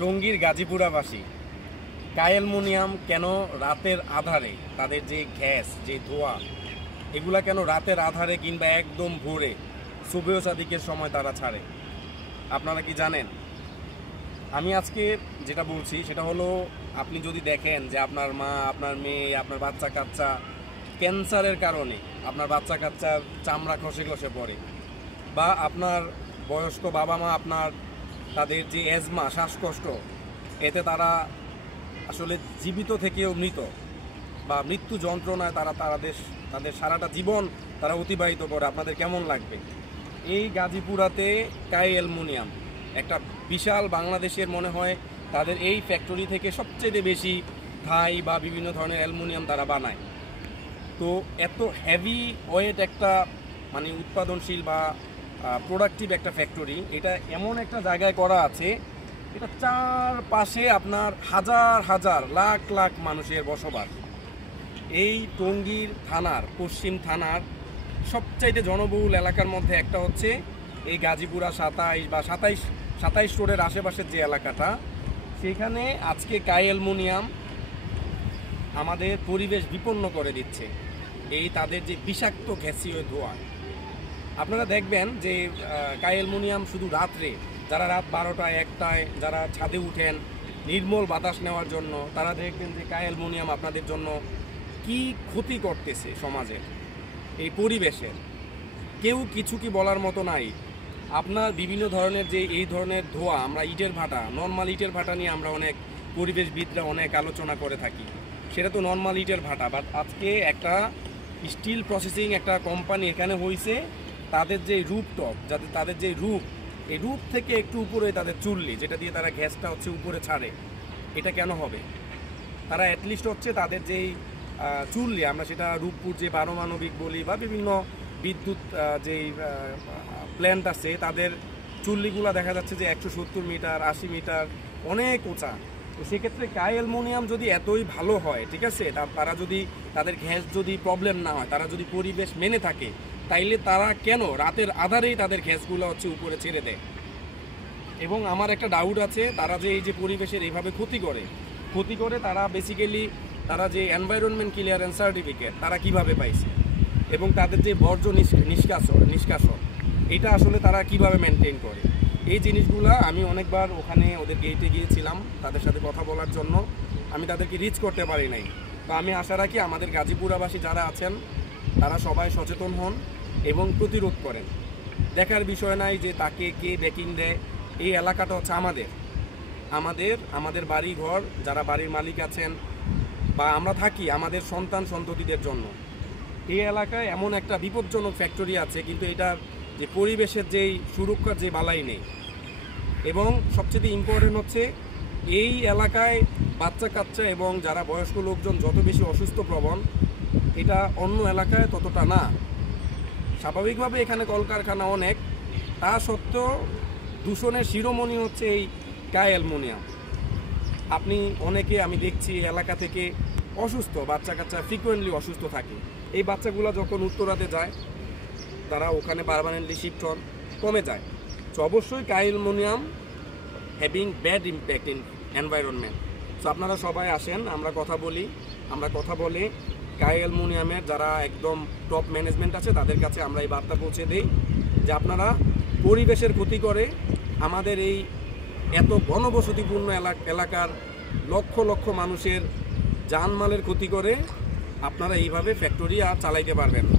টঙ্গীর গাজীপুরাবাসী কায়ালমুনিয়াম কেন রাতের আধারে তাদের যে গ্যাস যে ধোঁয়া এগুলা কেন রাতের আধারে কিংবা একদম ভোরে সুবেহ সাদিকের সময় তারা ছাড়ে? আপনারা কি জানেন? আমি আজকে যেটা বলছি সেটা হলো, আপনি যদি দেখেন যে আপনার মা, আপনার মেয়ে, আপনার বাচ্চা কাচ্চা ক্যান্সারের কারণে আপনার বাচ্চা কাচ্চার চামড়া খসে খসে পড়ে, বা আপনার বয়স্ক বাবা মা আপনার তাদের যে অ্যাজমা শ্বাসকষ্ট, এতে তারা আসলে জীবিত থেকেও মৃত বা মৃত্যু যন্ত্রণায় তারা তাদের সারাটা জীবন তারা অতিবাহিত করে, আপনাদের কেমন লাগবে? এই গাজীপুরাতে কায়ালমুনিয়াম একটা বিশাল, বাংলাদেশের মনে হয় তাদের এই ফ্যাক্টরি থেকে সবচেয়ে বেশি থাই বা বিভিন্ন ধরনের অ্যালুমিনিয়াম তারা বানায়। তো এত হেভি ওয়েট একটা মানে উৎপাদনশীল বা প্রোডাক্টিভ একটা ফ্যাক্টরি, এটা এমন একটা জায়গায় করা আছে, এটা চারপাশে আপনার হাজার হাজার লাখ লাখ মানুষের বসবাস। এই টঙ্গীর থানার পশ্চিম থানার সবচাইতে জনবহুল এলাকার মধ্যে একটা হচ্ছে এই গাজীপুরা 27 বা 27 রোডের আশেপাশের যে এলাকাটা, সেখানে আজকে কায়ালমুনিয়াম আমাদের পরিবেশ বিপন্ন করে দিচ্ছে এই তাদের যে বিষাক্ত গ্যাসীয় ধোঁয়া। আপনারা দেখবেন যে কায়ালমুনিয়াম শুধু রাত্রে, যারা রাত 12টায় 1টায় যারা ছাদে উঠেন নির্মল বাতাস নেওয়ার জন্য, তারা দেখবেন যে কায়ালমুনিয়াম আপনাদের জন্য কি ক্ষতি করতেছে সমাজের, এই পরিবেশের। কেউ কিছু কি বলার মতো নাই। আপনার বিভিন্ন ধরনের যে এই ধরনের ধোঁয়া, আমরা ইটের ভাটা, নর্মাল ইটের ভাটা নিয়ে আমরা অনেক পরিবেশবিদরা অনেক আলোচনা করে থাকি, সেটা তো নর্মাল ইটের ভাটা। বাট আজকে একটা স্টিল প্রসেসিং একটা কোম্পানি এখানে হয়েছে, তাদের যে রূপটপ, যাতে তাদের যে রূপ, এই রূপ থেকে একটু উপরে তাদের চুল্লি, যেটা দিয়ে তারা গ্যাসটা হচ্ছে উপরে ছাড়ে, এটা কেন হবে? তারা অ্যাটলিস্ট হচ্ছে তাদের যেই চুল্লি, আমরা সেটা রূপপুর যে পারমাণবিক বলি বা বিভিন্ন বিদ্যুৎ যেই প্ল্যান্ট আছে, তাদের চুল্লিগুলো দেখা যাচ্ছে যে 170 মিটার 80 মিটার অনেক উঁচা। তো সেক্ষেত্রে কায়ালমুনিয়াম যদি এতই ভালো হয়, ঠিক আছে, তারা যদি তাদের গ্যাস যদি প্রবলেম না হয়, তারা যদি পরিবেশ মেনে থাকে, তাইলে তারা কেন রাতের আধারেই তাদের গ্যাসগুলো হচ্ছে উপরে ছেড়ে দেয়? এবং আমার একটা ডাউট আছে, তারা যে এই যে পরিবেশের এইভাবে ক্ষতি করে তারা বেসিক্যালি তারা যে এনভায়রনমেন্ট ক্লিয়ারেন্স সার্টিফিকেট তারা কিভাবে পাইছে, এবং তাদের যে বর্জ্য নিষ্কাশন এটা আসলে তারা কিভাবে মেনটেন করে, এই জিনিসগুলো আমি অনেকবার ওখানে ওদের গেটে গিয়েছিলাম তাদের সাথে কথা বলার জন্য, আমি তাদেরকে রিচ করতে পারি নাই। তো আমি আশা রাখি আমাদের গাজীপুরাবাসী যারা আছেন তারা সবাই সচেতন হন এবং প্রতিরোধ করেন। দেখার বিষয় নাই যে তাকে কে ব্যাকিং দেয়, এই এলাকাটা হচ্ছে আমাদের বাড়ি ঘর, যারা বাড়ির মালিক আছেন বা আমরা থাকি আমাদের সন্তান সন্ততিদের জন্য। এই এলাকায় এমন একটা বিপজ্জনক ফ্যাক্টরি আছে, কিন্তু এটার যে পরিবেশের যেই সুরক্ষার যে বালাই নেই। এবং সবচেয়ে ইম্পর্টেন্ট হচ্ছে এই এলাকায় বাচ্চা কাচ্চা এবং যারা বয়স্ক লোকজন যত বেশি অসুস্থ প্রবণ, এটা অন্য এলাকায় ততটা না। স্বাভাবিকভাবে এখানে কলকারখানা অনেক, তা সত্ত্বেও দূষণের শিরোমণি হচ্ছে এই কায়ালমুনিয়াম। অনেকে আমি দেখছি এলাকা থেকে অসুস্থ বাচ্চা কাচ্চা ফ্রিকোয়েন্টলি অসুস্থ থাকে। এই বাচ্চাগুলো যখন উত্তরাতে যায়, তারা ওখানে পার্মানেন্টলি শিফট হন, কমে যায়। তো অবশ্যই কায়ালমুনিয়াম having bad impact in environment. So আপনারা সবাই আসেন, আমরা কথা বলে কায়ালমুনিয়ামের যারা একদম টপ ম্যানেজমেন্ট আছে তাদের কাছে আমরা এই বার্তা পৌঁছে দিই যে আপনারা পরিবেশের ক্ষতি করে আমাদের এই এত ঘনবসতিপূর্ণ এলাকার লক্ষ লক্ষ মানুষের জানমালের ক্ষতি করে, আপনারা এইভাবে ফ্যাক্টরি আর চালাইতে পারবেন না।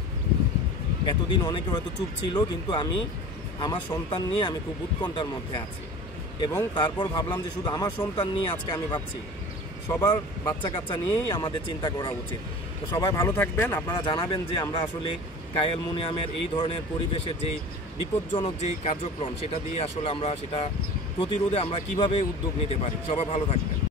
এতদিন অনেকে হয়তো চুপ ছিল, কিন্তু আমার সন্তান নিয়ে আমি খুব উৎকণ্ঠার মধ্যে আছি। এবং তারপর ভাবলাম যে শুধু আমার সন্তান নিয়ে আজকে আমি ভাবছি, সবার বাচ্চা কাচ্চা নিয়েই আমাদের চিন্তা করা উচিত। তো সবাই ভালো থাকবেন। আপনারা জানাবেন যে আমরা আসলে কায়ালমুনিয়ামের এই ধরনের পরিবেশের যেই বিপজ্জনক যেই কার্যক্রম, সেটা দিয়ে আসলে আমরা সেটা প্রতিরোধে আমরা কিভাবে উদ্যোগ নিতে পারি। সবাই ভালো থাকবেন।